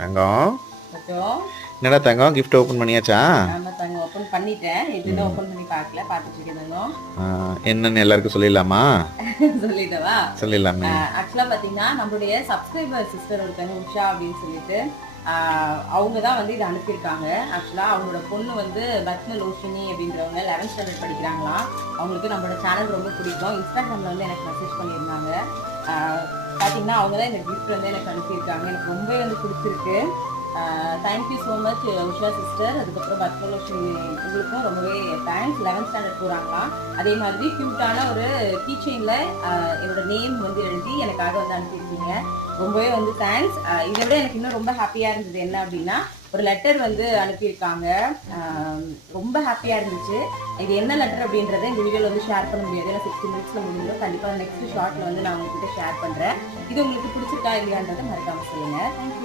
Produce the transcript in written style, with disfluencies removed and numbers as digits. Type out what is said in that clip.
தங்கம் கொஞ்சம் என்னடா தங்கம் gift open பண்ணியாச்சா? ஆமா தங்கம் ஓப்பன் பண்ணிட்டேன். இதுதான் ஓப்பன் பண்ணி பார்க்கல, பார்த்துட்டு இருக்கேன். என்னன்னு எல்லாருக்கும் சொல்லிடலாமா? சொல்லிடவா? சொல்லிடலாமே. ஆக்சுவலா பாத்தீங்கன்னா நம்மளுடைய சப்ஸ்கிரைபர் சிஸ்டர் ஒருத்தங்க உஷா அப்படின்னு சொல்லிட்டு அவங்க தான் வந்து இதை அனுப்பியிருக்காங்க. ஆக்சுவலா அவங்களோட பொண்ணு வந்து பத்ம லோஷினி அப்படின்றவங்க 11th ஸ்டாண்டர்ட் படிக்கிறாங்களாம். அவங்களுக்கு நம்மளோட சேனல் ரொம்ப பிடிக்கும். இன்ஸ்டாகிராம்ல வந்து எனக்கு மெசேஜ் பண்ணியிருந்தாங்க. பார்த்தீங்கன்னா அவங்க தான் இந்த கிஃப்ட் வந்து எனக்கு அனுப்பியிருக்காங்க. எனக்கு ரொம்பவே வந்து பிடிச்சிருக்கு. Thank you so much Usha sister. அதுக்கப்புறம் பத்மலட்சுமி உங்களுக்கும் ரொம்பவே தேங்க்ஸ். 11th ஸ்டாண்டர்ட் போகிறாங்களாம். அதே மாதிரி க்யூட்டான ஒரு கீச்செயினில் என்னோட நேம் வந்து எழுதி எனக்காக வந்து அனுப்பியிருக்கீங்க. ரொம்பவே வந்து தேங்க்ஸ். இதை விட எனக்கு இன்னும் ரொம்ப ஹாப்பியாக இருந்தது என்ன அப்படின்னா, ஒரு லெட்டர் வந்து அனுப்பியிருக்காங்க. ரொம்ப ஹாப்பியாக இருந்துச்சு. இது என்ன லெட்டர் அப்படின்றத இந்த வீடியோவில் வந்து ஷேர் பண்ண முடியாது, ஏன்னா 60 மினிட்ஸில் முடிஞ்சிடும். கண்டிப்பாக நெக்ஸ்ட் ஷார்ட்டில் வந்து நான் உங்ககிட்ட ஷேர் பண்ணுறேன். இது உங்களுக்கு பிடிச்சிருக்கா இல்லையான்றதை மறக்காமல் சொல்லுங்கள். தேங்க்யூ.